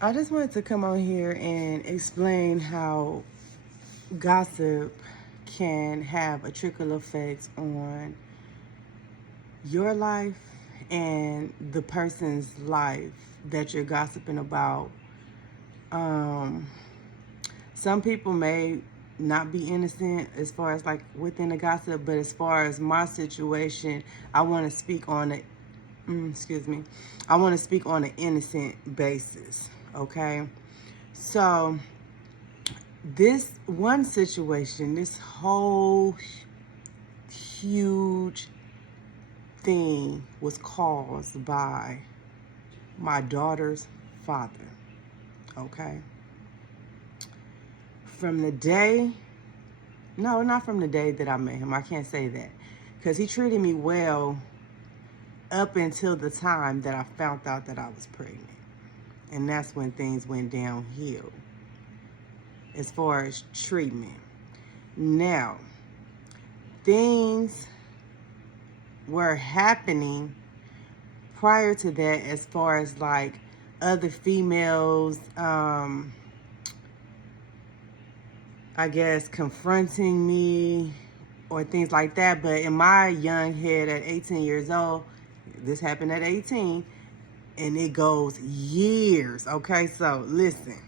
I just wanted to come on here and explain how gossip can have a trickle effect on your life and the person's life that you're gossiping about. Um, some people may not be innocent as far as like within the gossip, but as far as my situation, I want to speak on it. Excuse me. I want to speak on an innocent basis. Okay. So this one situation, this whole huge thing was caused by my daughter's father. Okay. From the day, no, not from the day that I met him. I can't say that. Because he treated me well up until the time that I found out that I was pregnant. And that's when things went downhill as far as treatment. Now, things were happening prior to that as far as like other females, I guess, confronting me or things like that. But in my young head at 18 years old, this happened at 18, and it goes years. Okay, so listen.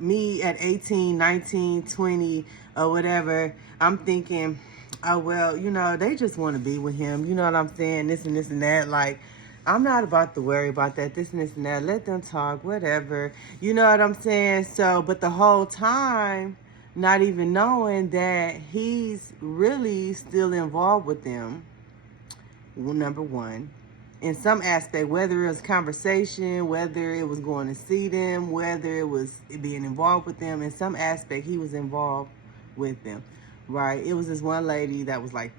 Me at 18, 19, 20, or whatever, I'm thinking, oh, well, they just want to be with him. You know what I'm saying? This and this and that. Like, I'm not about to worry about that, this and this and that. Let them talk, whatever. You know what I'm saying? So, but the whole time, not even knowing that he's really still involved with them, number one. In some aspect, whether it was conversation, whether it was going to see them, whether it was being involved with them, in some aspect, he was involved with them, right? It was this one lady that was like,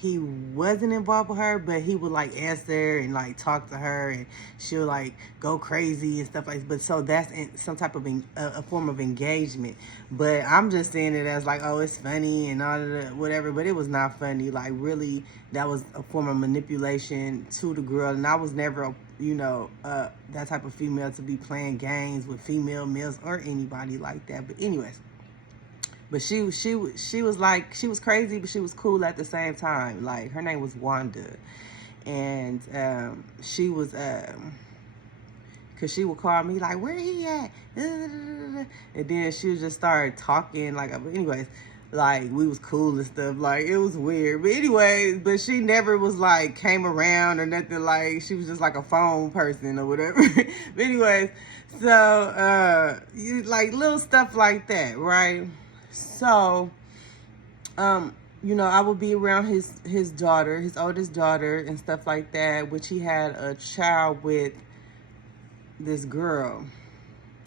he wasn't involved with her, but he would like answer and like talk to her, and she'll like go crazy and stuff like that. But so that's some type of a form of engagement. But I'm just saying it as like, oh, it's funny and all of that, whatever. But it was not funny. Like, really, that was a form of manipulation to the girl. And I was never, that type of female to be playing games with female males or anybody like that. But anyways. But she was like, she was crazy, but she was cool at the same time. Like, her name was Wanda. And she was, because she would call me like, where he at? And then she would just start talking. Like, anyways, like, we was cool and stuff. Like, it was weird. But anyways, but she never was like, came around or nothing. Like, she was just like a phone person or whatever. But anyways, so, like, little stuff like that, right? So, I would be around his daughter, his oldest daughter, and stuff like that, which he had a child with this girl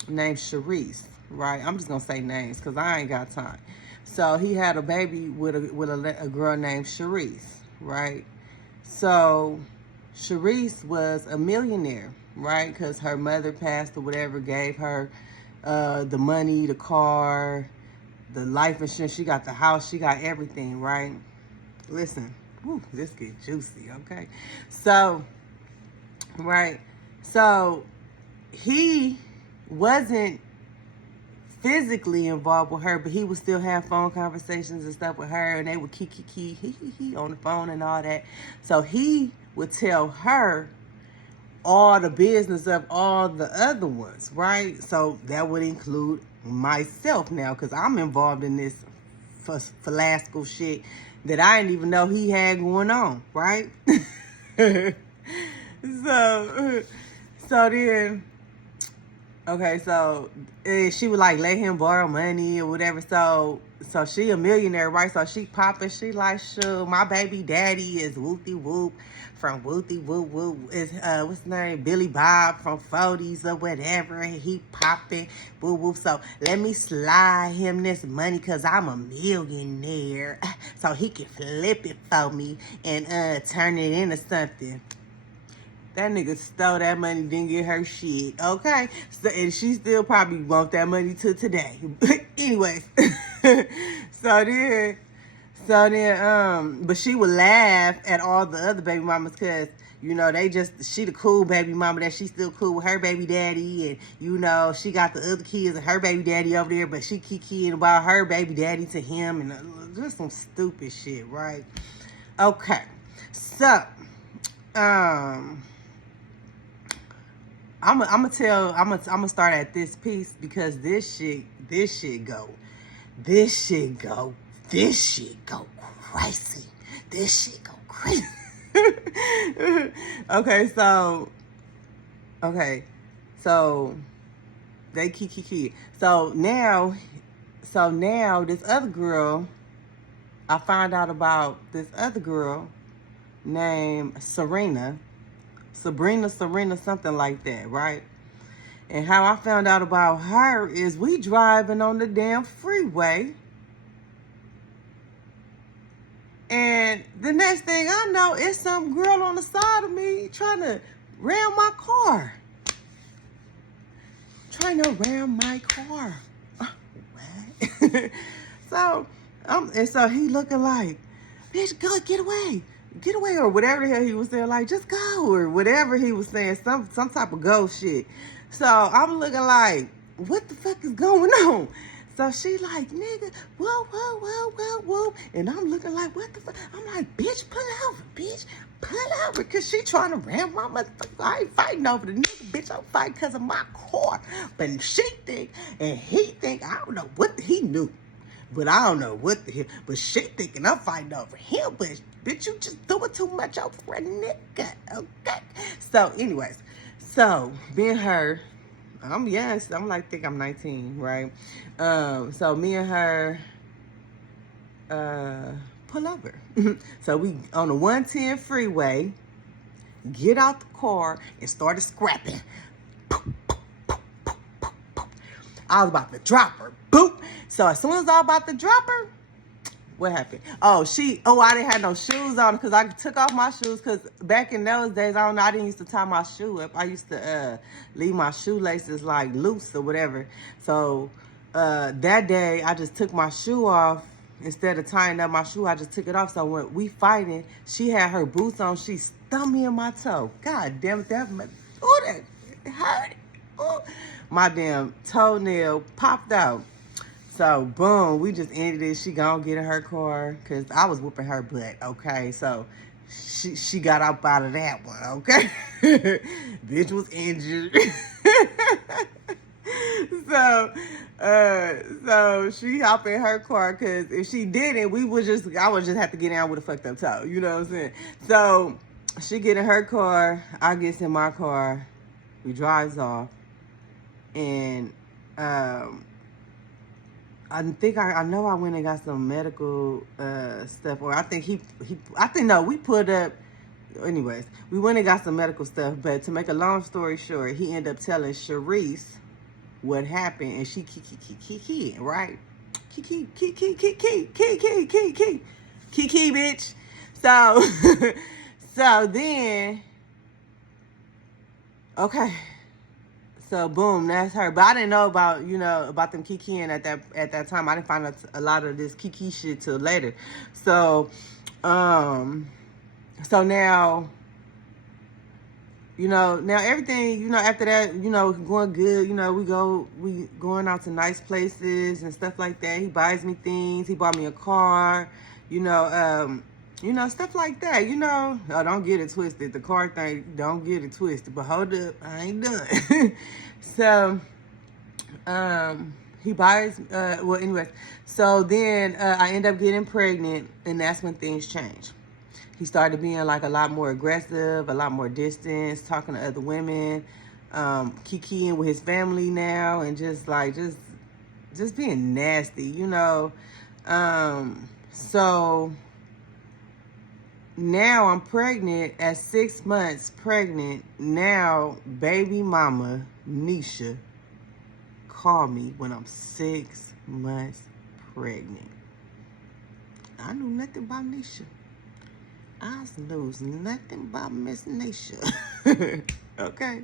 named Sharice, right? I'm just gonna say names because I ain't got time. So he had a baby with a girl named Sharice, right? So Sharice was a millionaire, right? Because her mother passed or whatever, gave her the money, the car, the life insurance. She got the house, she got everything, right? Listen, this get juicy, okay? So, right, so he wasn't physically involved with her, but he would still have phone conversations and stuff with her, and they would kiki he on the phone and all that. So he would tell her all the business of all the other ones, right? So that would include myself now, because I'm involved in this falasco shit that I didn't even know he had going on, right? so then, okay, so she would like let him borrow money or whatever. So she a millionaire, right? So she popping, she like, sure, my baby daddy is Whoopty Whoop from Whoopty Whoop Whoop. Is what's his name? Billy Bob from 40s or whatever. And he popping, whoop whoop. So let me slide him this money because I'm a millionaire. So he can flip it for me and turn it into something. That nigga stole that money, didn't get her shit, okay? So, and she still probably want that money to today. But anyways, so So then, but she would laugh at all the other baby mamas because, you know, she the cool baby mama that she still cool with her baby daddy. And, you know, she got the other kids and her baby daddy over there, but she kikiing about her baby daddy to him and just some stupid shit, right? Okay. So, I'm gonna start at this piece because this shit go crazy. This shit go crazy. Okay, so they kiki. So now this other girl, I find out about this other girl named Sabrina, something like that, right? And how I found out about her is we driving on the damn freeway. And the next thing I know, it's some girl on the side of me trying to ram my car. What? So he looking like, bitch, go, get away, or whatever the hell he was saying, like, just go, or whatever he was saying, some type of ghost shit. So I'm looking like, what the fuck is going on? So she like, nigga, whoa. And I'm looking like, what the fuck? I'm like, bitch, pull over, because she trying to ram my motherfucker. I ain't fighting over the nigga, bitch. I'm fighting because of my car. But she think, and he think, I don't know what he knew. But I don't know what the hell. But she thinking I'm fighting over him. But bitch, you just doing too much over a nigga. Okay. So anyways, being her, I'm like, think I'm 19, right? So me and her pull over. So we on the 110 freeway, get out the car and started scrapping. I was about to drop her. Boop. So as soon as I was about to drop her, what happened? I didn't have no shoes on because I took off my shoes because back in those days, I didn't used to tie my shoe up. I used to leave my shoelaces like loose or whatever. So that day, I just took my shoe off. Instead of tying up my shoe, I just took it off. So when we fighting, she had her boots on. She stumped me in my toe. God damn it, that hurt. Ooh. My damn toenail popped out. So, boom, we just ended it. She gonna get in her car because I was whooping her butt, okay? So, she got up out of that one, okay? Bitch was injured. So she hopped in her car because if she didn't, I would just have to get down with a fucked up toe. You know what I'm saying? So, she get in her car. I gets in my car. We drives off. And, I think I know I went and got some medical stuff, or I think we put up, anyways, we went and got some medical stuff, but to make a long story short, he ended up telling Sharice what happened, and she kiki, right? Kiki, bitch. So then, okay. So boom, that's her. But I didn't know about them kikiing at that time. I didn't find out a lot of this kiki shit till later. So now, now everything, after that, going good. We going out to nice places and stuff like that. He buys me things. He bought me a car. Stuff like that, oh, don't get it twisted. The car thing, don't get it twisted. But hold up, I ain't done. So, he buys, anyways. So then I end up getting pregnant, and that's when things change. He started being like a lot more aggressive, a lot more distance, talking to other women, kikiing with his family now, and just being nasty, So now I'm pregnant at 6 months pregnant. Now baby mama Nisha called me when I'm 6 months pregnant. I knew nothing about Nisha. I knew nothing about Miss Nisha. Okay.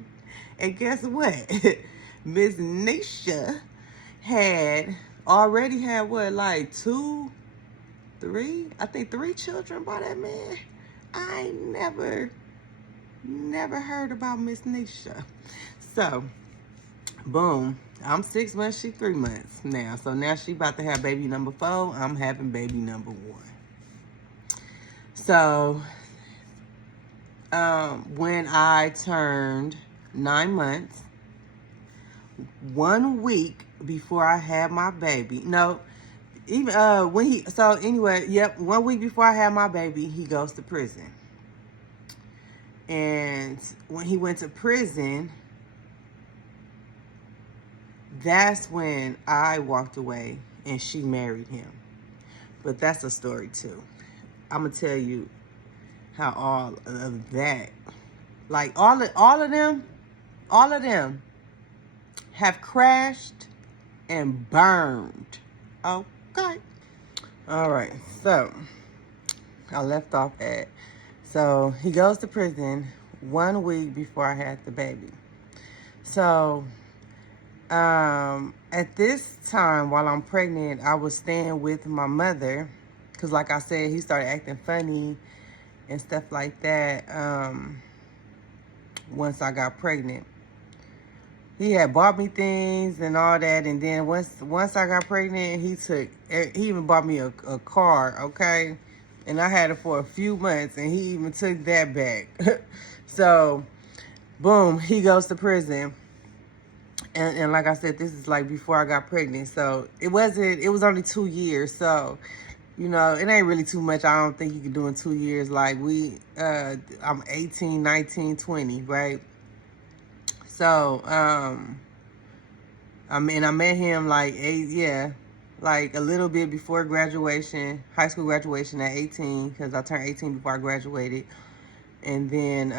And guess what? Miss Nisha already had what, like two I think 3 children by that man. I ain't never heard about Miss Nisha. So, boom. I'm 6 months, she 3 months now. So now she about to have baby number 4. I'm having baby number 1. So, when I turned 9 months, 1 week before I had my baby, no, even when he, so anyway, yep, 1 week before I had my baby, he goes to prison. And when he went to prison, that's when I walked away and she married him. But that's a story too. I'm gonna tell you how all of that, like all of them have crashed and burned. Okay. All right. So I left off at, so he goes to prison 1 week before I had the baby. So at this time, while I'm pregnant, I was staying with my mother, because like I said, he started acting funny and stuff like that once I got pregnant. He had bought me things and all that, and then once I got pregnant, he even bought me a car, okay? And I had it for a few months, and he even took that back. So, boom, he goes to prison. And like I said, this is like before I got pregnant. So it was only 2 years. So, you know, it ain't really too much. I don't think you can do in 2 years. Like I'm 18, 19, 20, right? So, I met him like like a little bit before graduation, high school graduation at 18, because I turned 18 before I graduated. And then,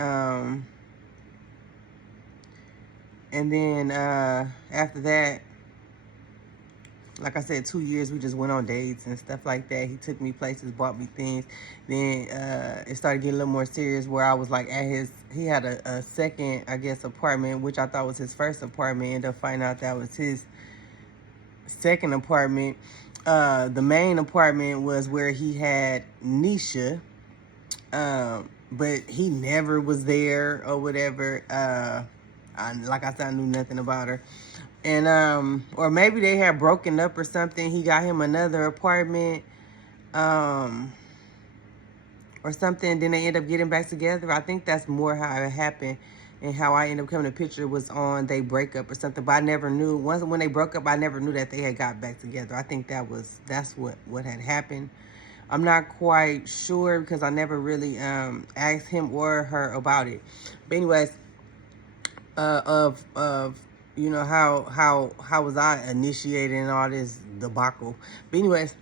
after that, like I said, 2 years, we just went on dates and stuff like that. He took me places, bought me things. Then it started getting a little more serious, where I was like at he had a second, I guess, apartment, which I thought was his first apartment. Ended up finding out that was his second apartment. The main apartment was where he had Nisha, but he never was there or whatever. Like I said, I knew nothing about her. And, or maybe they had broken up or something. He got him another apartment, or something. Then they end up getting back together. I think that's more how it happened, and how I ended up coming to picture was on they breakup or something. But I never knew, when they broke up, I never knew that they had got back together. I think that's what had happened. I'm not quite sure, because I never really asked him or her about it. But anyways, you know, how was I initiating all this debacle. But anyways,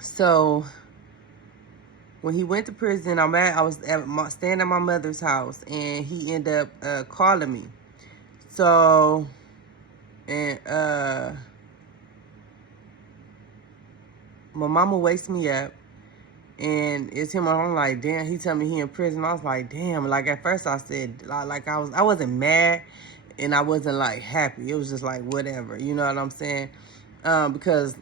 so when he went to prison, I was staying at my mother's house, and he ended up calling me. So, and my mama wakes me up, and it's him. I'm like, damn. He tell me he in prison. I was like, damn. Like at first I said, like I wasn't mad, and I wasn't like happy. It was just like whatever. You know what I'm saying? Because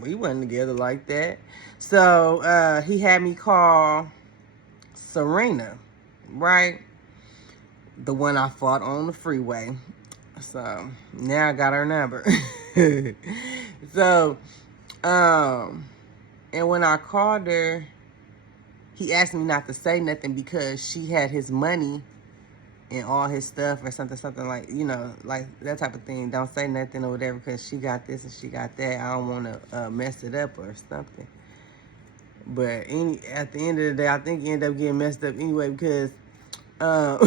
we wasn't together like that. So he had me call Serena, right? The one I fought on the freeway. So now I got her number. So, and when I called her, he asked me not to say nothing because she had his money and all his stuff or something like, you know, like that type of thing. Don't say nothing or whatever because she got this and she got that. I don't want to mess it up or something. But at the end of the day, I think he ended up getting messed up anyway because I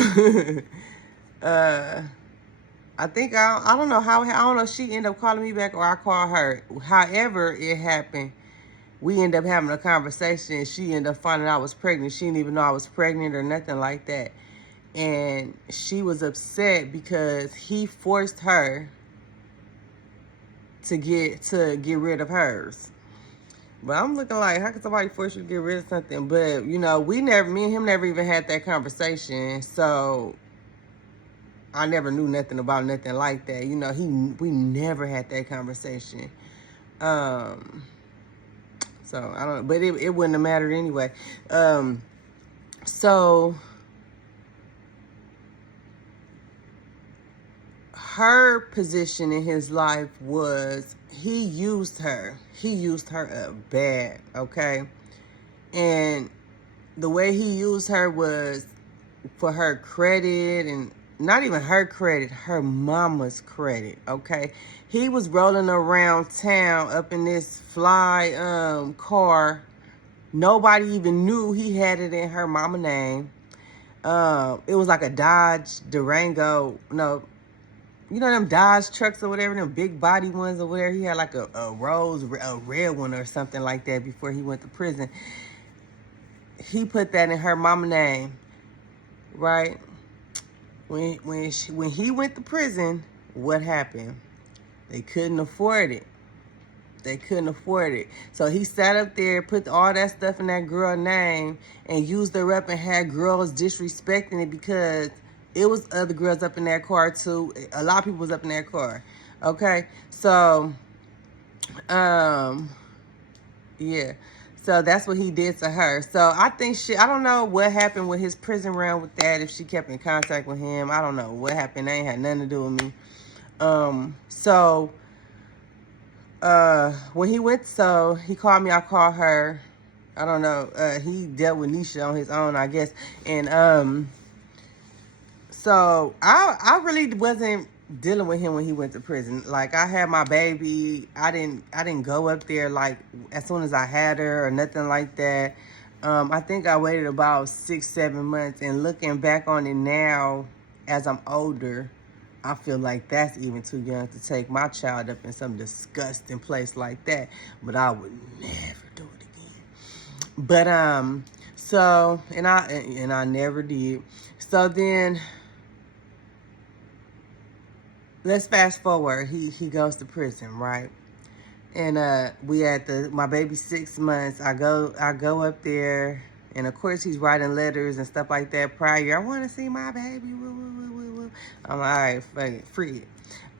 think, I don't know how, I don't know if she ended up calling me back or I called her. However it happened, we ended up having a conversation. She ended up finding out I was pregnant. She didn't even know I was pregnant or nothing like that. And she was upset because he forced her to get rid of hers. But I'm looking like, how could somebody force you to get rid of something? But, you know, me and him never even had that conversation. So I never knew nothing about nothing like that. You know, we never had that conversation. So I don't, but it wouldn't have mattered anyway. So her position in his life was he used her. He used her up bad, okay? And the way he used her was for her credit, and not even her credit, her mama's credit, okay? He was rolling around town up in this fly car. Nobody even knew he had it in her mama name. It was like a Dodge Durango. No, you know them Dodge trucks or whatever, them big body ones or whatever. He had like a red one or something like that before he went to prison. He put that in her mama name, right? When he went to prison, what happened? They couldn't afford it. They couldn't afford it. So he sat up there, put all that stuff in that girl's name, and used her up and had girls disrespecting it because it was other girls up in that car too. A lot of people was up in that car. Okay? So, yeah. So that's what he did to her. So I think I don't know what happened with his prison run with that, if she kept in contact with him. I don't know what happened. That ain't had nothing to do with me. When he went, so he called me, I called her. I don't know. He dealt with Nisha on his own, I guess. And so I really wasn't dealing with him when he went to prison. Like, I had my baby. I didn't go up there like as soon as I had her or nothing like that. I think I waited about 6-7 months, and looking back on it now as I'm older, I feel like that's even too young to take my child up in some disgusting place like that. But I would never do it again. But so and I never did. So then let's fast forward. He goes to prison, right? And we at my baby's 6 months. I go up there, and of course he's writing letters and stuff like that prior. I want to see my baby. Woo, woo, woo, woo, woo. I'm like, all right, fuck it, free it.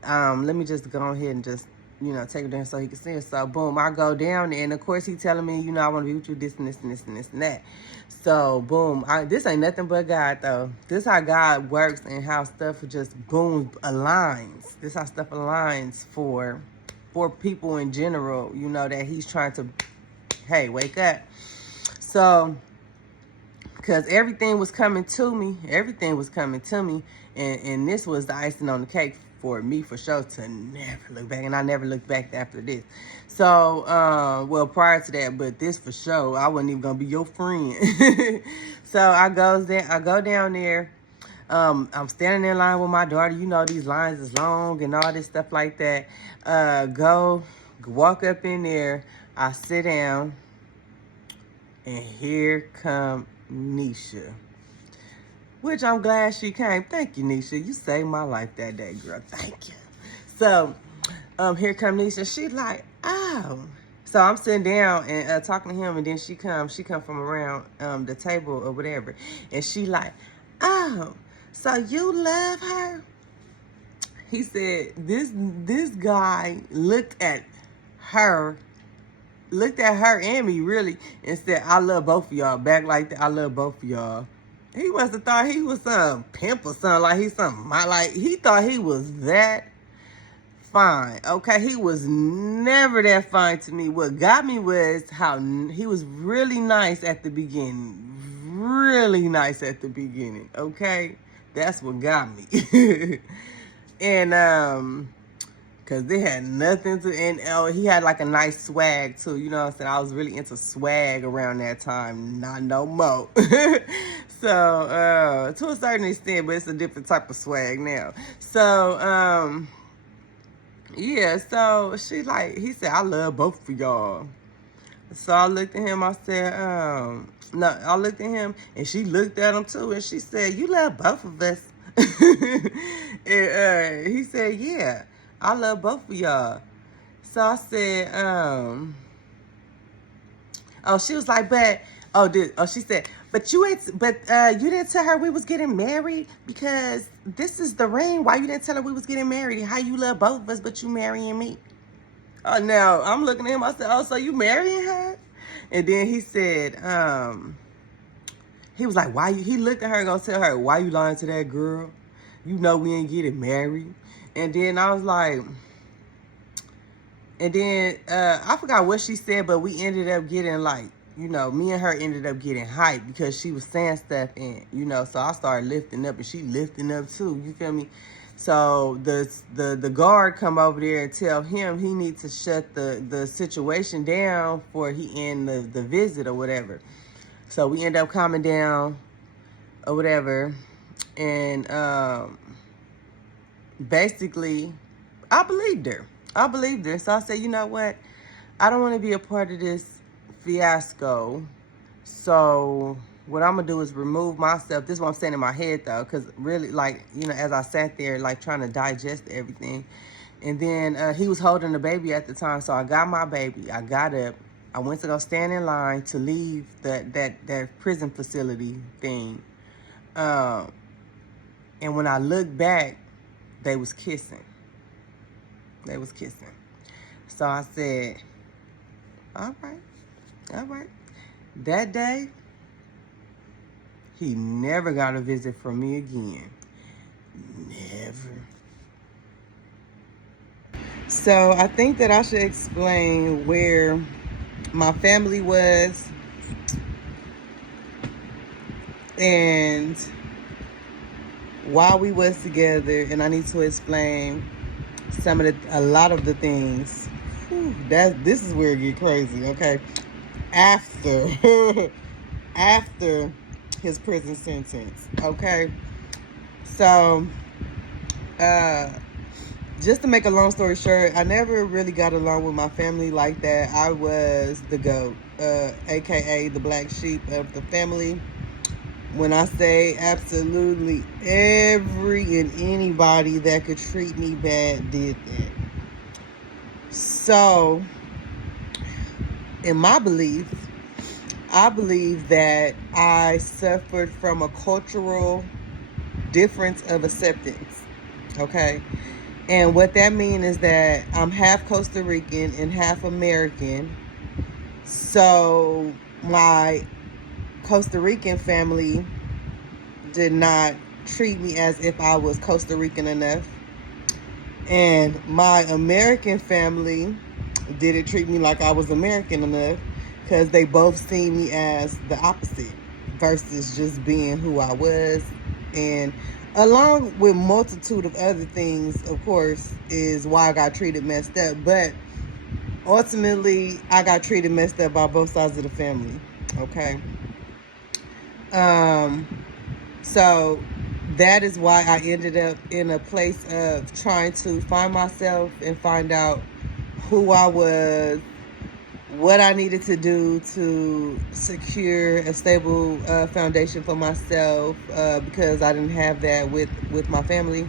Let me just go ahead and just, take it down so he can see it. So boom, I go down there, and of course he telling me, I want to be with you, this and this and this and this and that. So boom, this ain't nothing but God though. This how God works and how stuff just boom aligns. This how stuff aligns for people in general, that he's trying to, hey, wake up. So, because everything was coming to me, and this was the icing on the cake for me, for sure, to never look back. And I never looked back after this. So, well, prior to that, but this for sure, I wasn't even gonna be your friend. So I go down there. I'm standing in line with my daughter. These lines is long and all this stuff like that. Walk up in there. I sit down, and here come Nisha. Which I'm glad she came. Thank you, Nisha. You saved my life that day, girl. Thank you. So, here come Nisha. She like, oh. So I'm sitting down and talking to him, and then she come from around the table or whatever, and she like, oh, so you love her? He said this guy looked at her and me really, and said, I love both of y'all. Back like that, I love both of y'all. He must have thought he was some pimp or something, like he's something. He thought he was that fine. Okay, he was never that fine to me. What got me was how he was really nice at the beginning. Really nice at the beginning. Okay, that's what got me. And because they had nothing to, and he had like a nice swag too. You know what I'm saying? I was really into swag around that time. Not no more. So, to a certain extent, but it's a different type of swag now. So, yeah, so he said, I love both of y'all. So I looked at him, I said, no, I looked at him, and she looked at him too, and she said, you love both of us. And he said, yeah, I love both of y'all. So I said, she was like, she said, but you didn't tell her we was getting married, because this is the ring. Why you didn't tell her we was getting married? How you love both of us, but you marrying me? Oh, now I'm looking at him. I said, oh, so you marrying her? And then he said, he was like, why you, he looked at her and gonna tell her, why you lying to that girl? You know we ain't getting married. And then I was like, and then I forgot what she said, but we ended up getting like, you know, me and her ended up getting hyped because she was saying stuff, and you know, so I started lifting up and she lifting up too. You feel me? So the guard come over there and tell him he needs to shut the situation down for he end the visit or whatever. So we end up calming down or whatever, and basically I believed her. So I said, you know what? I don't want to be a part of this fiasco. So what I'm gonna do is remove myself. This is what I'm saying in my head though, because really, like, you know, as I sat there like trying to digest everything, and then he was holding the baby at the time, so I got my baby. I got up. I went to go stand in line to leave that prison facility thing, and when I looked back, they was kissing. So I said, all right. That day, he never got a visit from me again. Never. So I think that I should explain where my family was and why we was together, and I need to explain a lot of the things. This is where it get crazy, okay? After his prison sentence, okay? So, just to make a long story short, I never really got along with my family like that. I was the GOAT, aka the black sheep of the family. When I say absolutely every and anybody that could treat me bad did that. So, in my belief, I believe that I suffered from a cultural difference of acceptance, okay? And what that means is that I'm half Costa Rican and half American. So my Costa Rican family did not treat me as if I was Costa Rican enough. And my American family didn't treat me like I was American enough, because they both see me as the opposite versus just being who I was. And along with multitude of other things, of course, is why I got treated messed up. But ultimately, I got treated messed up by both sides of the family, okay? So that is why I ended up in a place of trying to find myself and find out who I was, what I needed to do to secure a stable foundation for myself, because I didn't have that with my family.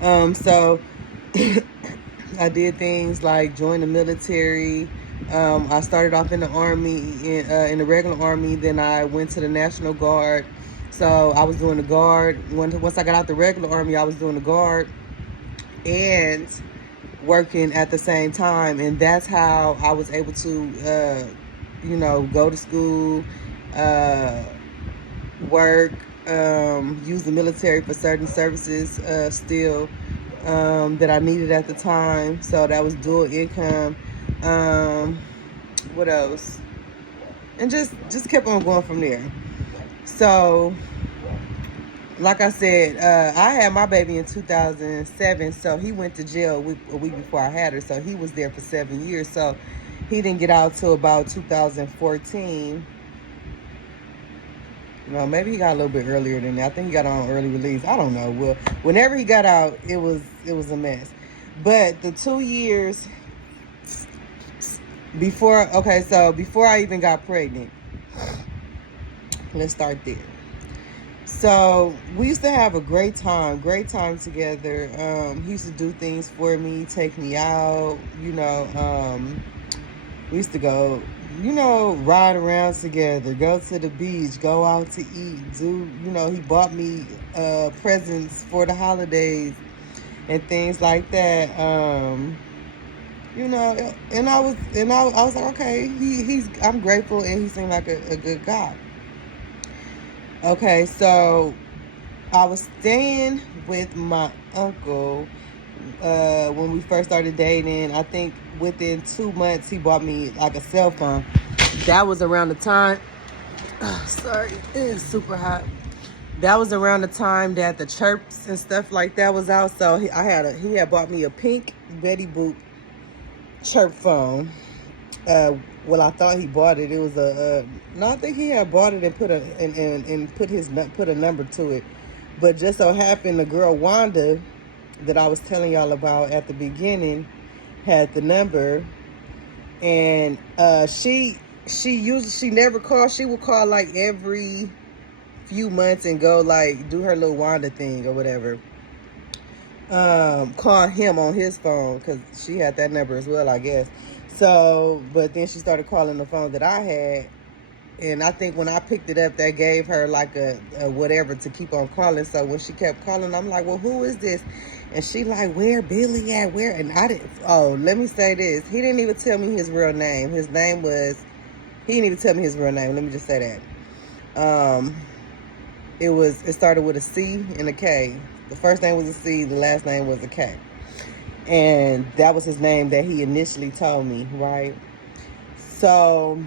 So I did things like join the military. I started off in the Army, in the regular Army. Then I went to the National Guard. So I was doing the Guard. Once I got out the regular Army, I was doing the Guard and working at the same time. And that's how I was able to, go to school, work, use the military for certain services still that I needed at the time. So that was dual income. What else? And just kept on going from there. So, like I said, I had my baby in 2007, so he went to jail a week before I had her. So he was there for 7 years. So he didn't get out till about 2014. No, maybe he got a little bit earlier than that. I think he got on early release. I don't know. Well, whenever he got out, it was a mess. But the 2 years before I even got pregnant, let's start there. So we used to have a great time together. He used to do things for me, take me out, we used to go, ride around together, go to the beach, go out to eat, he bought me presents for the holidays and things like that. you know, and I was like, okay, I'm grateful, and he seemed like a good guy. Okay, so I was staying with my uncle when we first started dating. I think within 2 months he bought me like a cell phone. That was around the time. Sorry, it's super hot. That was around the time that the chirps and stuff like that was out. So he had bought me a pink Betty Boop chirp phone. Well, I thought he bought it. It was no, I think he had bought it and put a number to it. But just so happened the girl Wanda that I was telling y'all about at the beginning had the number, and she never called. She would call like every few months and go like do her little Wanda thing or whatever. Call him on his phone because she had that number as well, I guess. So, but then she started calling the phone that I had, and I think when I picked it up, that gave her like a whatever to keep on calling. So when she kept calling, I'm like, well, who is this? And she like, where Billy at? Where? And I didn't. Oh, let me say this. He didn't even tell me his real name. His name was. He didn't even tell me his real name. Let me just say that. It started with a C and a K. The first name was a C. The last name was a K. And that was his name that he initially told me, right? So,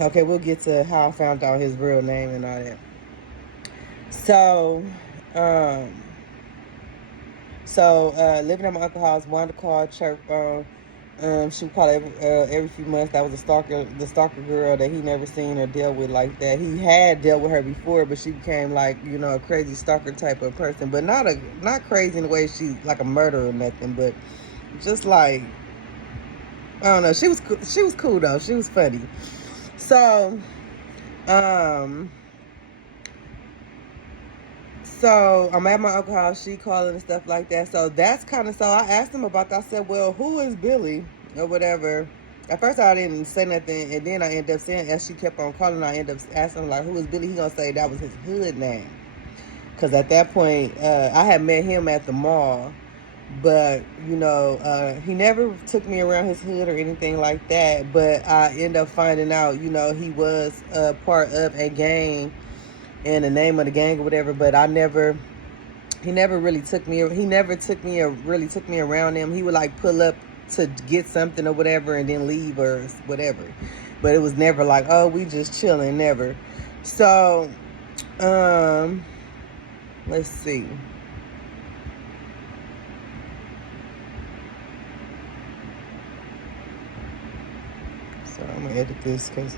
okay, we'll get to how I found out his real name and all that. So, living at my uncle's house, Wanda called church phone. She would call every few months. That was the stalker girl that he never seen or dealt with like that. He had dealt with her before, but she became like, a crazy stalker type of person. But not crazy in the way she's like a murderer or nothing, but just like, I don't know. She was cool though. She was funny. So, So I'm at my uncle's house, she calling and stuff like that. So that's kind of, so I asked him about that. I said, well, who is Billy or whatever? At first I didn't say nothing, and then I ended up saying, as she kept on calling, I ended up asking him, like, who is Billy? He gonna say that was his hood name. Because at that point, I had met him at the mall, but, he never took me around his hood or anything like that. But I ended up finding out, he was part of a gang and the name of the gang or whatever, but he never really took me around him. He would like pull up to get something or whatever and then leave or whatever. But it was never like, oh, we just chilling, never. So, let's see. So I'm gonna edit this because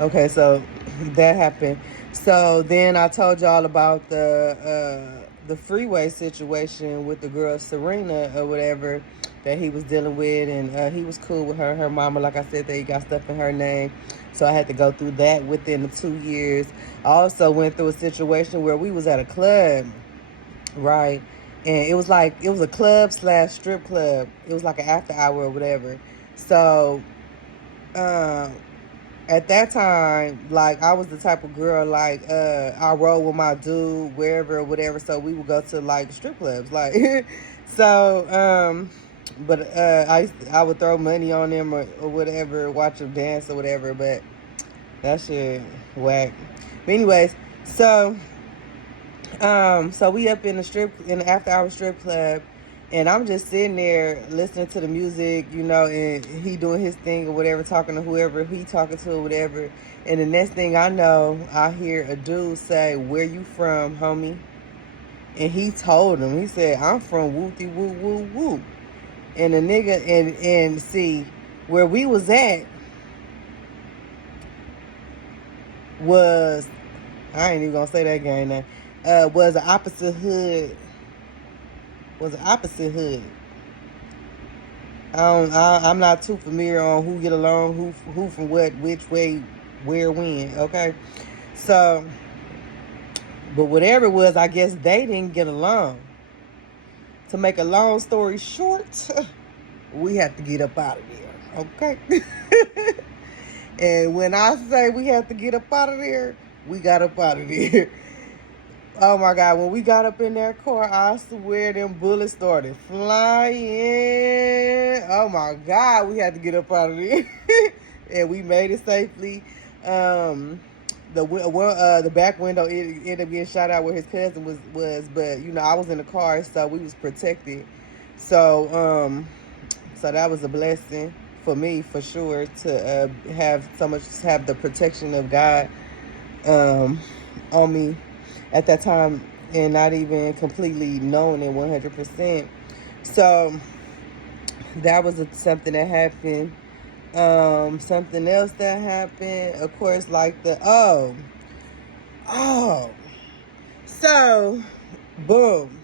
okay, so that happened. So then I told y'all about the freeway situation with the girl Serena or whatever that he was dealing with, and he was cool with her. Her mama, like I said, they got stuff in her name, so I had to go through that within the 2 years. I also went through a situation where we was at a club, right? And it was a club / strip club. It was like an after hour or whatever. So, at that time, like, I was the type of girl, like, I roll with my dude wherever or whatever, so we would go to, like, strip clubs, like, so, but I would throw money on them or whatever, watch them dance or whatever, but that shit whack. But anyways, so we up in the after hour strip club, and I'm just sitting there listening to the music, and he doing his thing or whatever, talking to whoever he talking to or whatever. And the next thing I know, I hear a dude say, "Where you from, homie?" And he told him, he said, "I'm from Wooty Woo Woo Woo." And the nigga, and see, where we was at was, I ain't even gonna say that game now, was the opposite hood. I'm not too familiar on who get along, who from what, which way, where, when. Okay, so, but whatever it was, I guess they didn't get along. To make a long story short, we had to get up out of there. Okay, and when I say we had to get up out of there, we got up out of there. Oh my God, when we got up in that car, I swear them bullets started flying. Oh my God, we had to get up out of there. And we made it safely. The back window ended up getting shot out where his cousin was, but you know, I was in the car, so we was protected. So so that was a blessing for me, for sure, to have the protection of God on me at that time, and not even completely knowing it 100%. So that was something that happened. Something else that happened, of course, like so boom.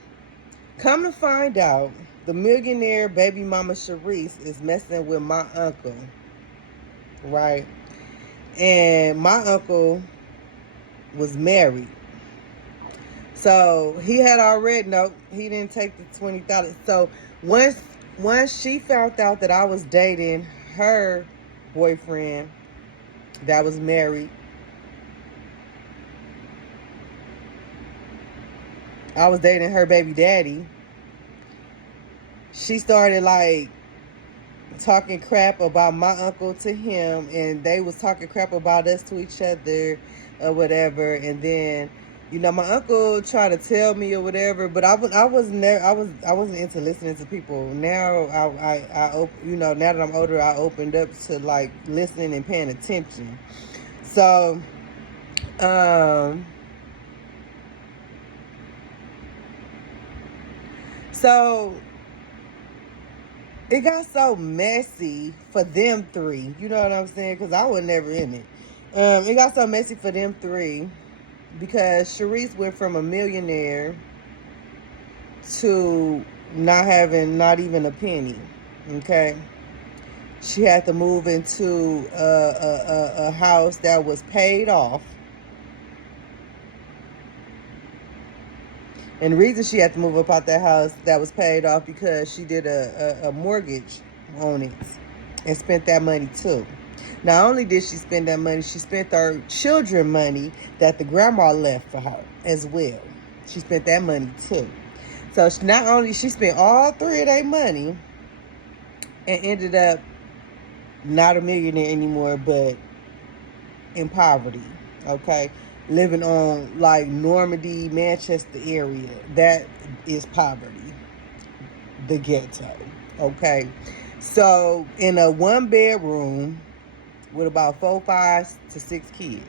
Come to find out, the millionaire baby mama Sharice is messing with my uncle, right? And my uncle was married. So he had already, no, he didn't take the 20,000. So once she found out that I was dating her boyfriend that was married, I was dating her baby daddy, she started like talking crap about my uncle to him, and they was talking crap about us to each other or whatever. And then, you know, my uncle tried to tell me or whatever, but I wasn't into listening to people. Now you know, now that I'm older, I opened up to like listening and paying attention. So so it got so messy for them three. You know what I'm saying? Because I was never in it. It got so messy for them three because Sharice went from a millionaire to not having not even a penny. Okay, she had to move into a house that was paid off. And the reason she had to move up out that house that was paid off because she did a mortgage on it and spent that money too. Not only did she spend that money, she spent her children money that the grandma left for her as well. She spent that money too. So not only she spent all three of their money and ended up not a millionaire anymore, but in poverty. Okay, living on like Normandy, Manchester area. That is poverty, the ghetto. Okay, so in a 1-bedroom with about 4, 5 to 6 kids.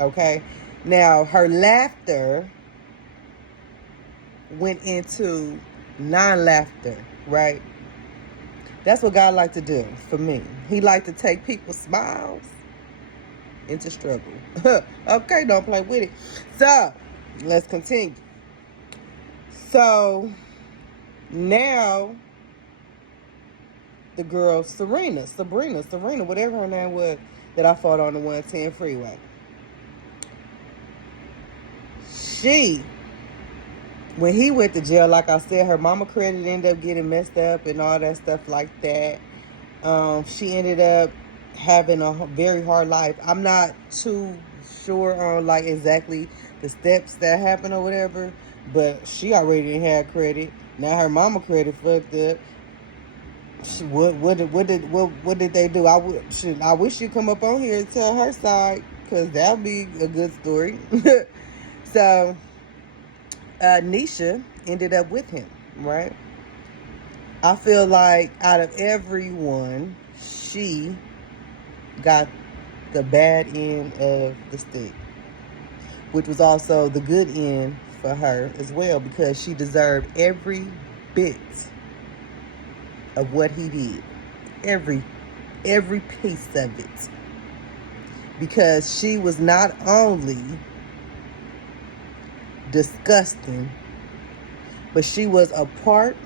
Okay, now her laughter went into non-laughter, right? That's what God liked to do for me. He liked to take people's smiles into struggle. Okay, don't play with it. So let's continue. So now the girl Sabrina, whatever her name was, that I fought on the 110 freeway. When he went to jail, like I said, her mama credit ended up getting messed up and all that stuff like that. She ended up having a very hard life. I'm not too sure on like exactly the steps that happened or whatever, but she already didn't have credit. Now her mama credit fucked up. What did they do? I wish she'd come up on here and tell her side, because that would be a good story. So Nisha ended up with him, right? I feel like out of everyone, she got the bad end of the stick, which was also the good end for her as well, because she deserved every bit of what he did, every piece of it, because she was not only disgusting, but she was a part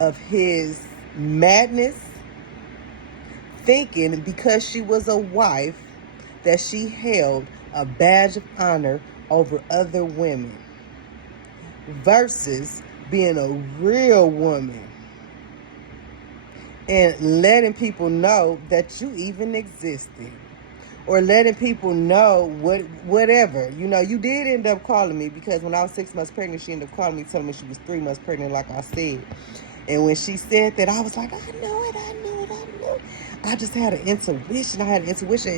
of his madness, thinking because she was a wife that she held a badge of honor over other women, versus being a real woman and letting people know that you even existed. or letting people know whatever. You know, you did end up calling me, because when I was 6 months pregnant, she ended up calling me, telling me she was 3 months pregnant, like I said. And when she said that, I was like, I know it, I know it, I know it. I just had an intuition.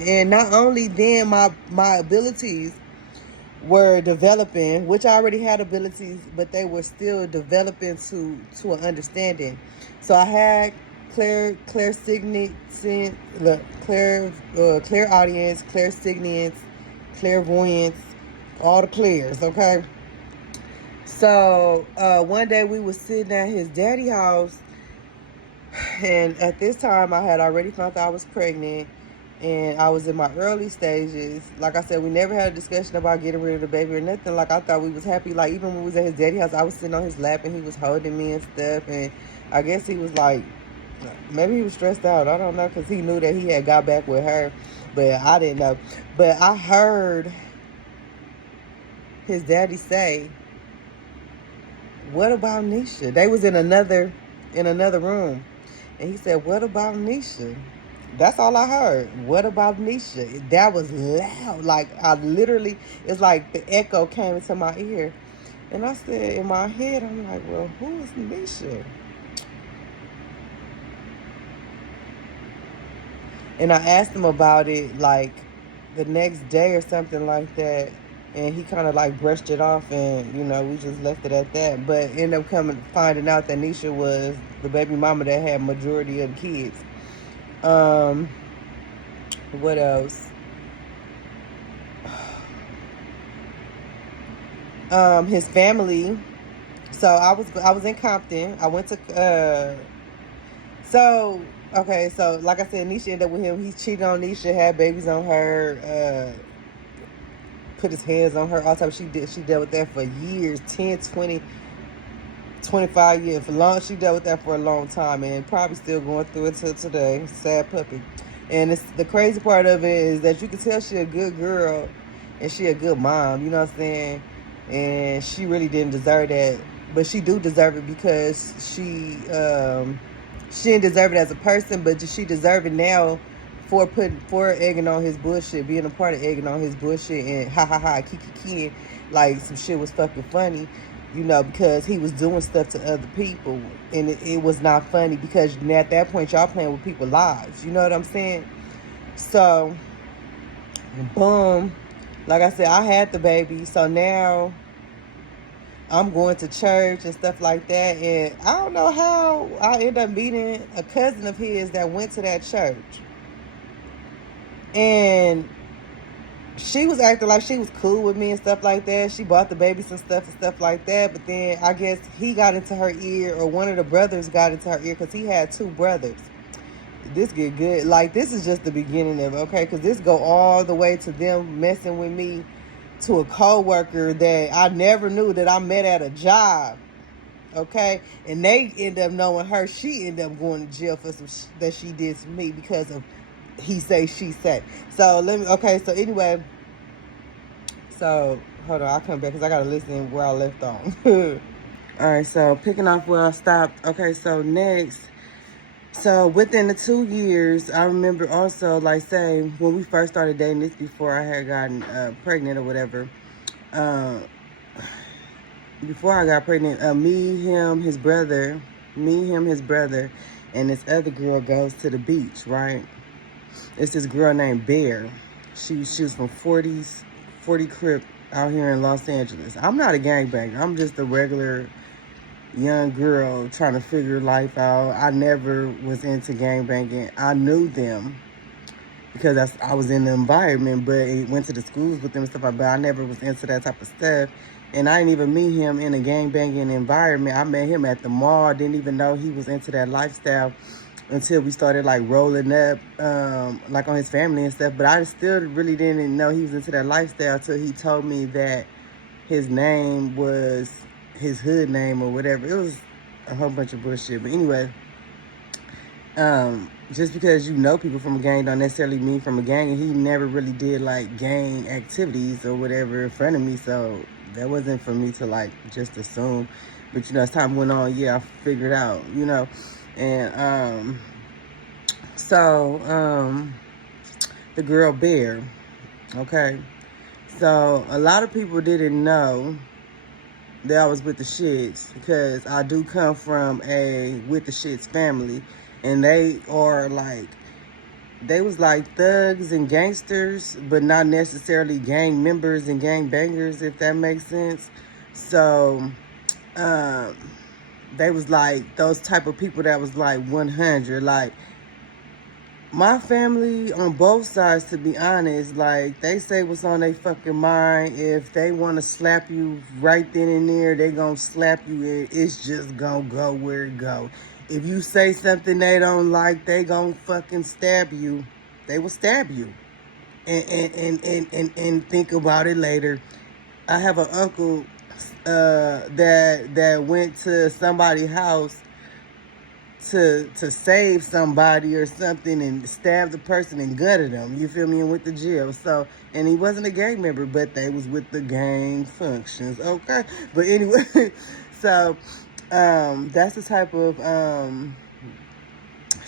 And not only then my abilities were developing, which I already had abilities, but they were still developing to an understanding. So I had clairaudience, clairsentience, clairvoyance, all the clairs, okay? So one day we were sitting at his daddy's house, and at this time I had already found out I was pregnant, and I was in my early stages. Like I said, we never had a discussion about getting rid of the baby or nothing. Like, I thought we was happy. Like, even when we was at his daddy's house, I was sitting on his lap and he was holding me and stuff, and I guess he was like, maybe he was stressed out, I don't know, because he knew that he had got back with her, but I didn't know. But I heard his daddy say, what about Nisha? They was in another room, and he said, what about Nisha? That's all I heard. What about Nisha? That was loud. Like, I literally, it's like the echo came into my ear. And I said, in my head, I'm like, well, who is Nisha? And I asked him about it, like, the next day or something like that. And he kind of, like, brushed it off, and, you know, we just left it at that. But ended up finding out that Nisha was the baby mama that had majority of the kids. What else? His family. So I was in Compton. I went to so like I said, Nisha ended up with him. He cheated on Nisha, had babies on her, put his hands on her, all type. She dealt with that for years, 10, 20, 25 years. For long, she dealt with that for a long time, and probably still going through it till today. Sad puppy. And the crazy part of it is that you can tell she a good girl and she a good mom, you know what I'm saying? And she really didn't deserve that, but she do deserve it, because she didn't deserve it as a person, but she deserve it now for egging on his bullshit, being a part of egging on his bullshit, and kiki, like some shit was fucking funny, you know, because he was doing stuff to other people, and it was not funny, because at that point y'all playing with people's lives, you know what I'm saying? So, boom, like I said, I had the baby, so now I'm going to church and stuff like that, and I don't know how I ended up meeting a cousin of his that went to that church. And she was acting like she was cool with me and stuff like that. She bought the baby some stuff and stuff like that. But then I guess he got into her ear, or one of the brothers got into her ear, because he had 2 brothers. This get good. Like, this is just the beginning of it, okay? Because this go all the way to them messing with me, to a co-worker that I never knew, that I met at a job, okay? And they end up knowing her. She ended up going to jail for some that she did to me, because of he say, she say. So so anyway, so hold on, I'll come back, because I gotta listen where I left on. All right, so picking off where I stopped. Okay, so next, so within the 2 years, I remember also, like, say, when we first started dating, this before I had gotten pregnant or whatever, before I got pregnant, me, him, his brother, and this other girl goes to the beach, right? It's this girl named Bear. She was from 40 Crip out here in Los Angeles. I'm not a gangbanger. I'm just a regular young girl trying to figure life out. I never was into gangbanging. I knew them because I was in the environment, but went to the schools with them and stuff like that. But I never was into that type of stuff. And I didn't even meet him in a gangbanging environment. I met him at the mall. Didn't even know he was into that lifestyle until we started, like, rolling up, like, on his family and stuff. But I still really didn't know he was into that lifestyle till he told me that his name was his hood name or whatever. It was a whole bunch of bullshit. But anyway, just because you know people from a gang don't necessarily mean from a gang. And he never really did, like, gang activities or whatever in front of me. So that wasn't for me to, like, just assume. But, you know, as time went on, yeah, I figured out, you know. And the girl Bear. Okay, so a lot of people didn't know that I was with the Shits because I do come from a with the Shits family, and they are like, they was like thugs and gangsters, but not necessarily gang members and gang bangers, if that makes sense. So um, they was like those type of people that was like 100. Like my family on both sides, to be honest, like they say what's on their fucking mind. If they want to slap you right then and there, they gonna slap you, and it's just gonna go where it go. If you say something they don't like, they gonna fucking stab you. They will stab you. And think about it later. I have an uncle that went to somebody's house to save somebody or something and stabbed the person and gutted them. You feel me? And went to jail. So, and he wasn't a gang member, but they was with the gang functions. Okay, but anyway, so that's the type of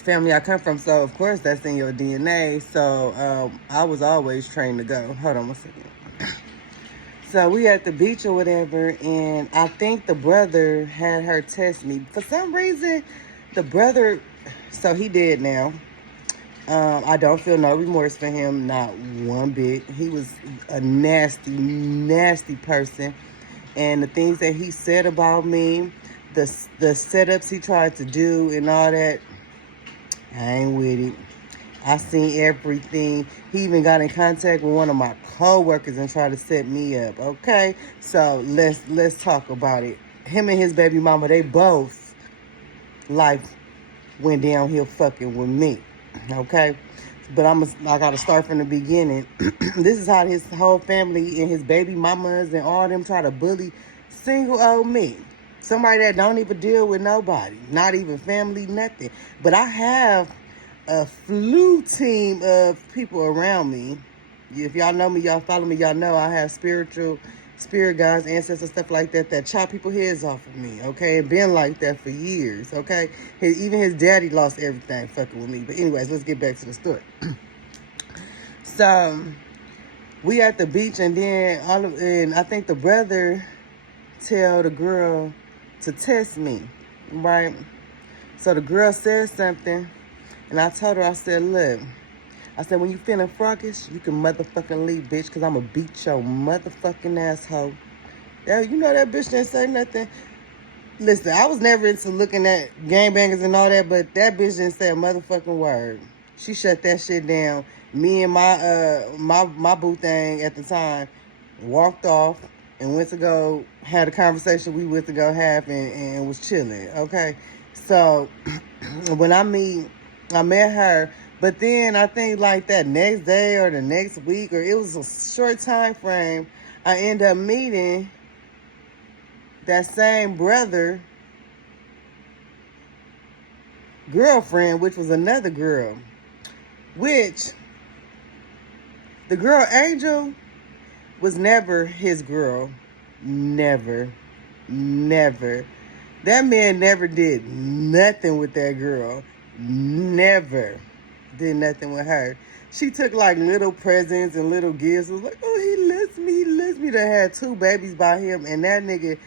family I come from. So of course that's in your DNA. So I was always trained to go. Hold on one second. So we at the beach or whatever, and I think the brother had her test me. For some reason, the brother, so he dead now. I don't feel no remorse for him, not one bit. He was a nasty, nasty person. And the things that he said about me, the setups he tried to do and all that, I ain't with it. I seen everything. He even got in contact with one of my co-workers and tried to set me up. Okay, so let's talk about it. Him and his baby mama, they both life went downhill fucking with me. Okay, but I gotta start from the beginning. This is how his whole family and his baby mamas and all them try to bully single old me. Somebody that don't even deal with nobody, not even family, nothing. But I have a flu team of people around me. If y'all know me, y'all follow me, y'all know I have spirit guides, ancestors, stuff like that, that chop people heads off of me, okay? And been like that for years, okay? Even his daddy lost everything fucking with me. But anyways, let's get back to the story. So we at the beach, and then and I think the brother tell the girl to test me, right? So the girl said something, and I told her, I said, look, I said, when you feeling froggish, you can motherfucking leave, bitch, because I'm going to beat your motherfucking asshole. Yeah, you know that bitch didn't say nothing. Listen, I was never into looking at gangbangers and all that, but that bitch didn't say a motherfucking word. She shut that shit down. Me and my boo thing at the time walked off and went to go, had a conversation we went to go have and was chilling, okay? So when I met her, but then I think like that next day or the next week, or it was a short time frame, I end up meeting that same brother girlfriend, which was another girl, which the girl Angel was never his girl. Never. That man never did nothing with that girl. Never did nothing with her. She took like little presents and little gifts. It was like, oh, he lets me to have 2 babies by him. And that nigga,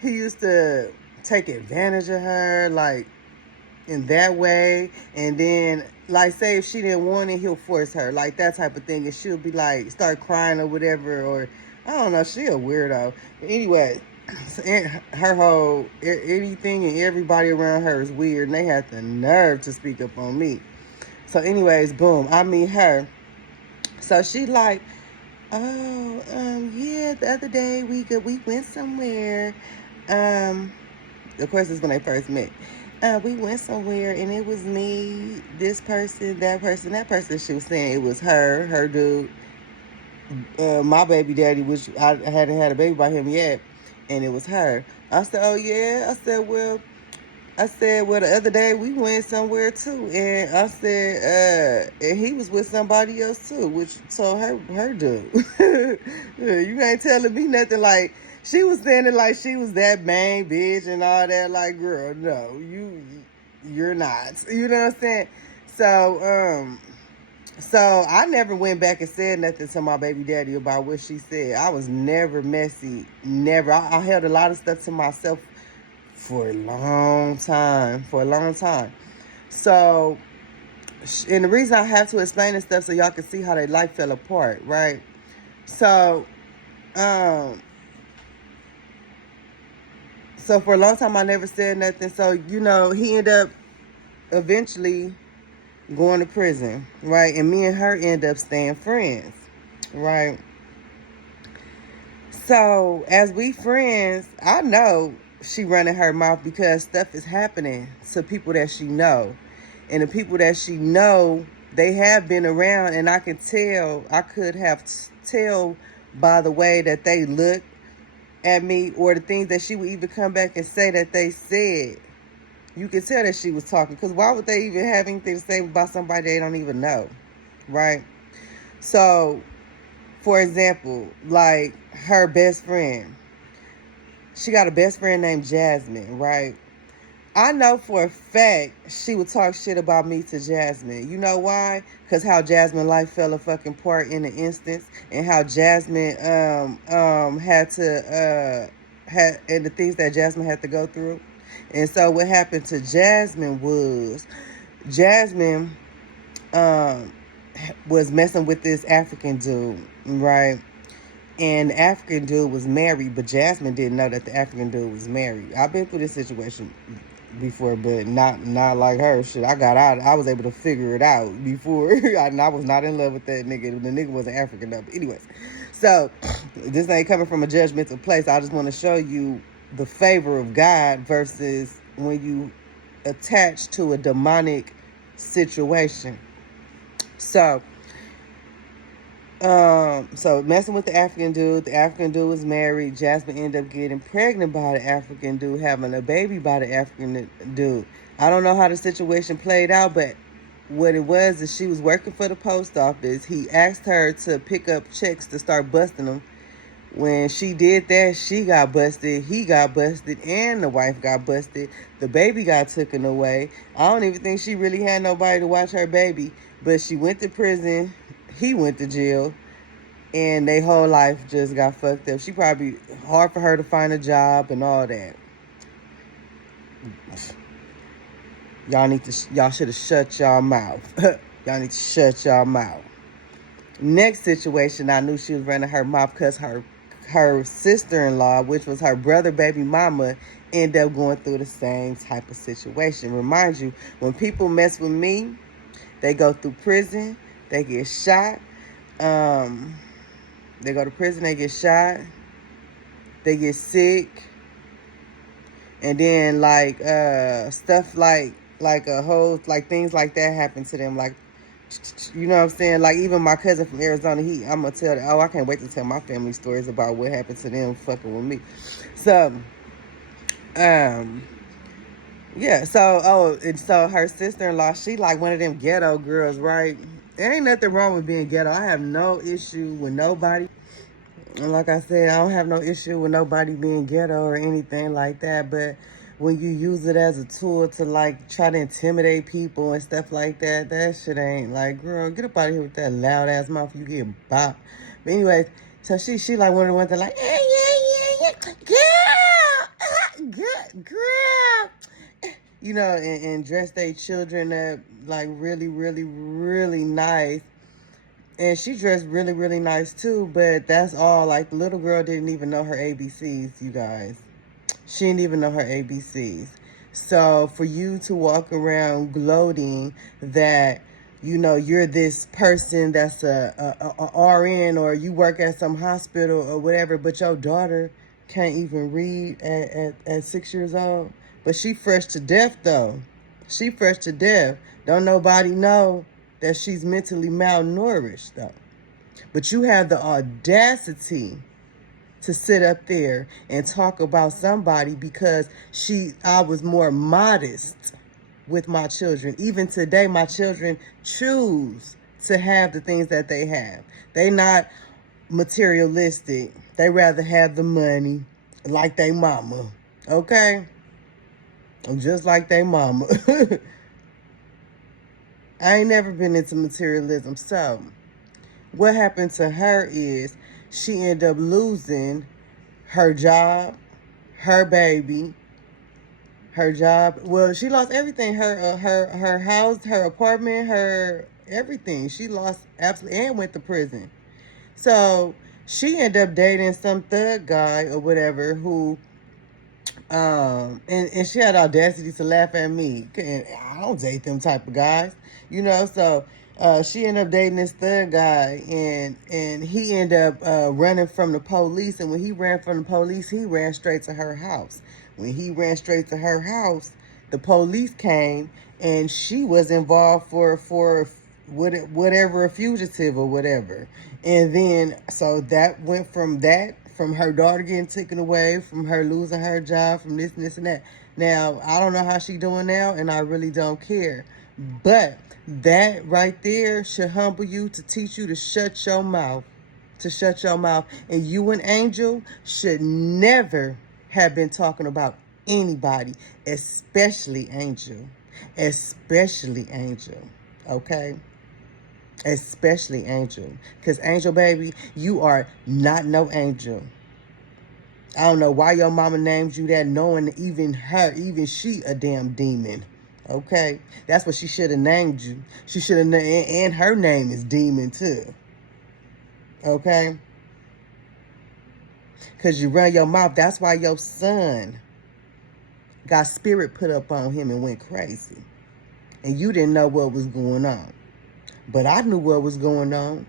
he used to take advantage of her, like, in that way. And then, like, say if she didn't want it, he'll force her, like that type of thing. And she'll be like, start crying or whatever, or I don't know, she a weirdo. But anyway, her whole, anything and everybody around her is weird, and they had the nerve to speak up on me. So anyways, boom, I meet her. So she like, oh, yeah, the other day we went somewhere. Of course, it's when they first met. We went somewhere, and it was me, this person, that person, that person. She was saying it was her dude, my baby daddy, which I hadn't had a baby by him yet, and it was her. I said, oh, yeah? I said, well, the other day we went somewhere, too. And I said, and he was with somebody else, too, which told her dude. You ain't telling me nothing. Like, she was saying it like she was that bang bitch and all that. Like, girl, no, you're not. You know what I'm saying? So, So I never went back and said nothing to my baby daddy about what she said. I was never messy. Never. I held a lot of stuff to myself for a long time. For a long time. So, and the reason I have to explain this stuff so y'all can see how their life fell apart, right? So, so for a long time I never said nothing. So, you know, he ended up eventually going to prison, right? And me and her end up staying friends, right? So as we friends, I know she running her mouth because stuff is happening to people that she know. And the people that she know, they have been around, and I can tell, I could have tell by the way that they look at me or the things that she would even come back and say that they said. You can tell that she was talking, because why would they even have anything to say about somebody they don't even know, right? So, for example, like her best friend. She got a best friend named Jasmine, right? I know for a fact she would talk shit about me to Jasmine. You know why? Because how Jasmine life fell a fucking part in the instance, and how Jasmine had to and the things that Jasmine had to go through. And so what happened to Jasmine was Jasmine was messing with this African dude, right? And the African dude was married, but Jasmine didn't know that the African dude was married. I've been through this situation before, but not like her. Shit, I got out. I was able to figure it out before, and I was not in love with that nigga. The nigga wasn't African though. But anyways, so this ain't coming from a judgmental place. I just want to show you the favor of God versus when you attach to a demonic situation. So messing with the African dude was married. Jasmine ended up getting pregnant by the African dude, having a baby by the African dude. I don't know how the situation played out, but what it was is she was working for the post office. He asked her to pick up checks to start busting them. When she did that, she got busted, he got busted, and the wife got busted. The baby got taken away. I don't even think she really had nobody to watch her baby, but she went to prison, he went to jail, and their whole life just got fucked up. She probably, hard for her to find a job and all that. Y'all should have shut y'all mouth. Y'all need to shut y'all mouth. Next situation, I knew she was running her mouth because her sister-in-law, which was her brother baby mama, ended up going through the same type of situation. Remind you, when people mess with me, they go through prison, they get shot, they go to prison, they get shot, they get sick, and then like stuff like a whole, like things like that happen to them, like, you know what I'm saying? Like even my cousin from Arizona, I'm gonna tell, I can't wait to tell my family stories about what happened to them fucking with me. So, yeah, so, and so her sister-in-law, she like one of them ghetto girls, right? There ain't nothing wrong with being ghetto. I have no issue with nobody. And like I said, I don't have no issue with nobody being ghetto or anything like that, but when you use it as a tool to like try to intimidate people and stuff like that, that shit ain't like, girl, get up out of here with that loud ass mouth, you get bopped. But anyways, so she like one of the ones that like, girl, you know, and dress their children up like really, really, really nice. And she dressed really, really nice too, but that's all. Like, the little girl didn't even know her ABCs, you guys. She didn't even know her ABCs. So for you to walk around gloating that, you know, you're this person that's a RN, or you work at some hospital or whatever, but your daughter can't even read at 6 years old. But she fresh to death, though. She fresh to death. Don't nobody know that she's mentally malnourished, though. But you have the audacity to sit up there and talk about somebody because I was more modest with my children. Even today, my children choose to have the things that they have. They not materialistic. They rather have the money like they mama. Okay? Just like they mama. I ain't never been into materialism. So what happened to her is she ended up losing her job, her baby, her job. Well, she lost everything. Her house, her apartment, her everything. She lost absolutely, and went to prison. So she ended up dating some thug guy or whatever who and she had audacity to laugh at me. And I don't date them type of guys, you know. So she ended up dating this third guy, and he ended up running from the police. And when he ran from the police, he ran straight to her house. When he ran straight to her house, the police came, and she was involved for whatever, a fugitive or whatever. And then so that went from her daughter getting taken away, from her losing her job, from this and this and that. Now, I don't know how she doing now, and I really don't care. But that right there should humble you, to teach you to shut your mouth. To shut your mouth. And you and Angel should never have been talking about anybody, especially Angel. Especially Angel. Okay? Especially Angel. Because Angel, baby, you are not no angel. I don't know why your mama named you that, knowing even she a damn demon. Okay? That's what she should have named you. She should have, and her name is Demon too. Okay? Because you run your mouth. That's why your son got spirit put up on him and went crazy. And you didn't know what was going on. But I knew what was going on.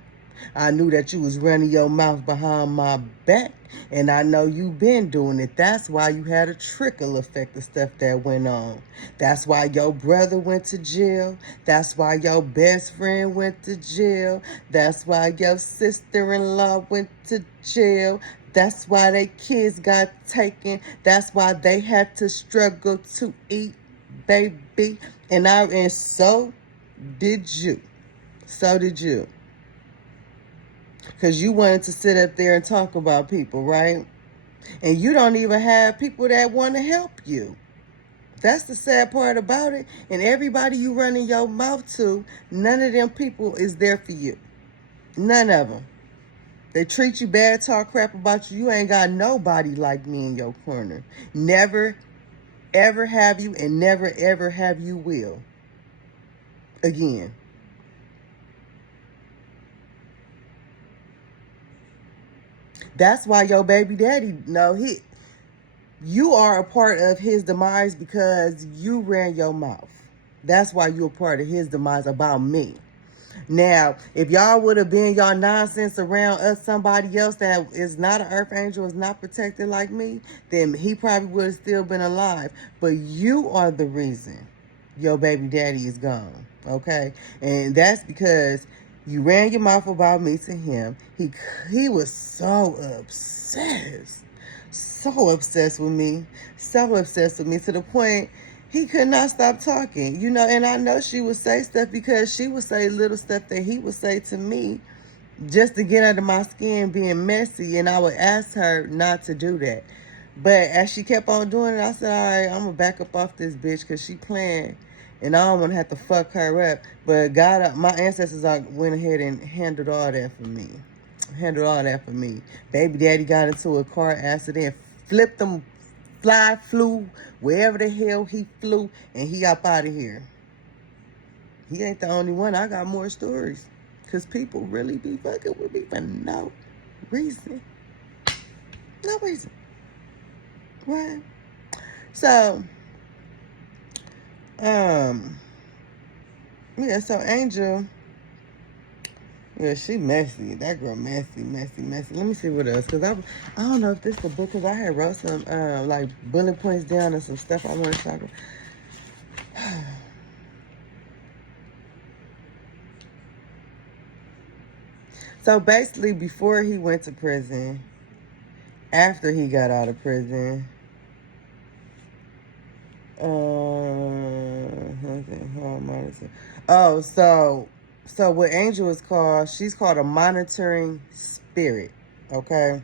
I knew that you was running your mouth behind my back. And I know you been doing it. That's why you had a trickle effect of stuff that went on. That's why your brother went to jail. That's why your best friend went to jail. That's why your sister-in-law went to jail. That's why their kids got taken. That's why they had to struggle to eat, baby. And so did you. So did you. Because you wanted to sit up there and talk about people, right? And you don't even have people that want to help you. That's the sad part about it. And everybody you running your mouth to, none of them people is there for you. None of them. They treat you bad, talk crap about you. You ain't got nobody like me in your corner. Never, ever have you, and never, ever have you will. Again. That's why your baby daddy, you are a part of his demise because you ran your mouth. That's why you're a part of his demise about me. Now, if y'all would have been y'all nonsense around us, somebody else that is not an earth angel, is not protected like me, then he probably would have still been alive. But you are the reason your baby daddy is gone, okay? And that's because you ran your mouth about me to him. He was so obsessed with me to the point he could not stop talking, you know. And I know she would say stuff because she would say little stuff that he would say to me just to get under my skin, being messy, and I would ask her not to do that. But as she kept on doing it, I said, all right, I'm gonna back up off this bitch because she playing, and I don't want to have to fuck her up. But God, my ancestors went ahead and handled all that for me. Baby daddy got into a car accident, flipped him, flew wherever the hell he flew, and he up out of here. He ain't the only one. I got more stories. Because people really be fucking with me for no reason. No reason. Right? So, yeah, so Angel, yeah, she messy. That girl messy. Let me see what else, because I don't know if this is a book, because I had wrote some like bullet points down and some stuff I want to talk about. So basically, before he went to prison, after he got out of prison, so what Angel is called, she's called a monitoring spirit, okay?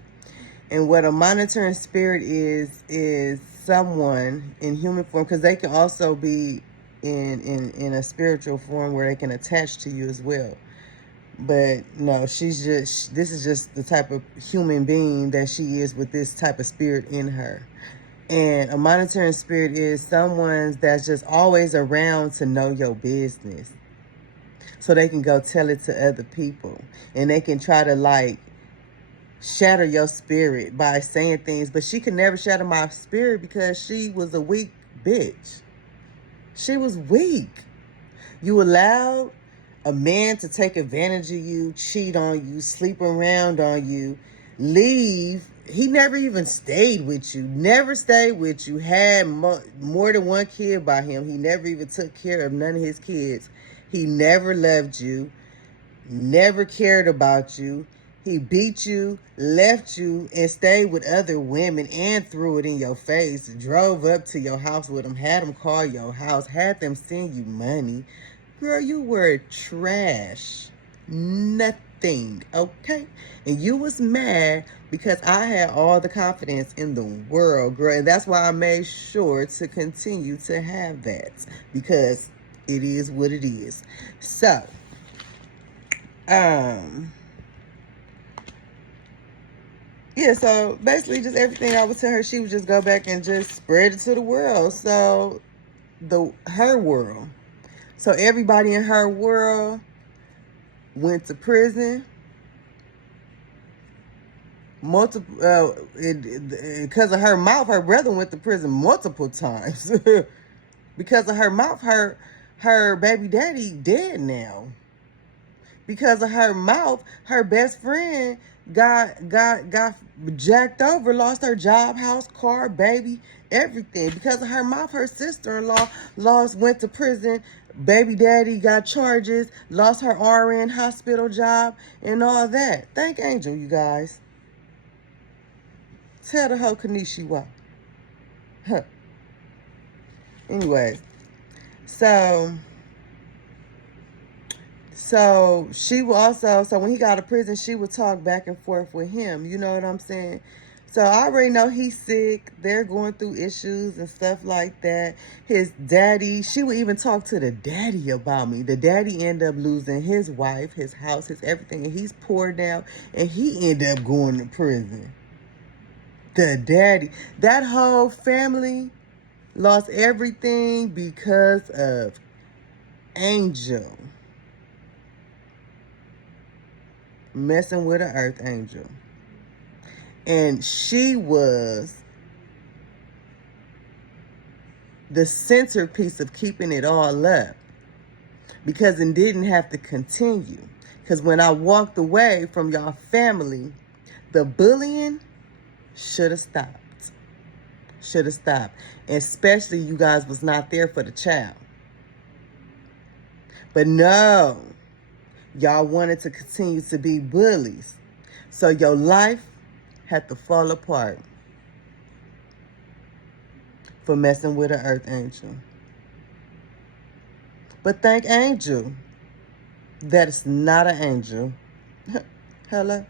And what a monitoring spirit is someone in human form, because they can also be in a spiritual form where they can attach to you as well. But no, this is just the type of human being that she is, with this type of spirit in her. And a monitoring spirit is someone that's just always around to know your business, so they can go tell it to other people, and they can try to like shatter your spirit by saying things. But she could never shatter my spirit because she was a weak bitch. She was weak. You allowed a man to take advantage of you, cheat on you, sleep around on you, leave. He never even stayed with you, never stayed with you, had more than one kid by him. He never even took care of none of his kids. He never loved you, never cared about you. He beat you, left you, and stayed with other women and threw it in your face. Drove up to your house with him, had them call your house, had them send you money. Girl, you were trash. Nothing, okay? And you was mad because I had all the confidence in the world, girl. And that's why I made sure to continue to have that, because it is what it is. So, yeah, so basically just everything I would tell her, she would just go back and just spread it to the world. So, her world. So everybody in her world went to prison. Multiple, because of her mouth, her brother went to prison multiple times. Because of her mouth, her baby daddy dead now. Because of her mouth, her best friend got jacked over, lost her job, house, car, baby, everything. Because of her mouth, her sister-in-law went to prison. Baby daddy got charges, lost her RN hospital job, and all that. Thank Angel, you guys. Tell the whole Kanishiwa. Huh. Anyways, so she will also, so when he got out of prison, she would talk back and forth with him. You know what I'm saying? So I already know he's sick. They're going through issues and stuff like that. His daddy, she would even talk to the daddy about me. The daddy ended up losing his wife, his house, his everything. And he's poor now. And he ended up going to prison. The daddy. That whole family lost everything because of Angel messing with an earth angel. And she was the centerpiece of keeping it all up, because it didn't have to continue. Because when I walked away from y'all family, the bullying should have stopped. Should have stopped. Especially you guys was not there for the child. But no, y'all wanted to continue to be bullies. So your life had to fall apart for messing with an earth angel. But thank Angel that it's not an angel. Hello?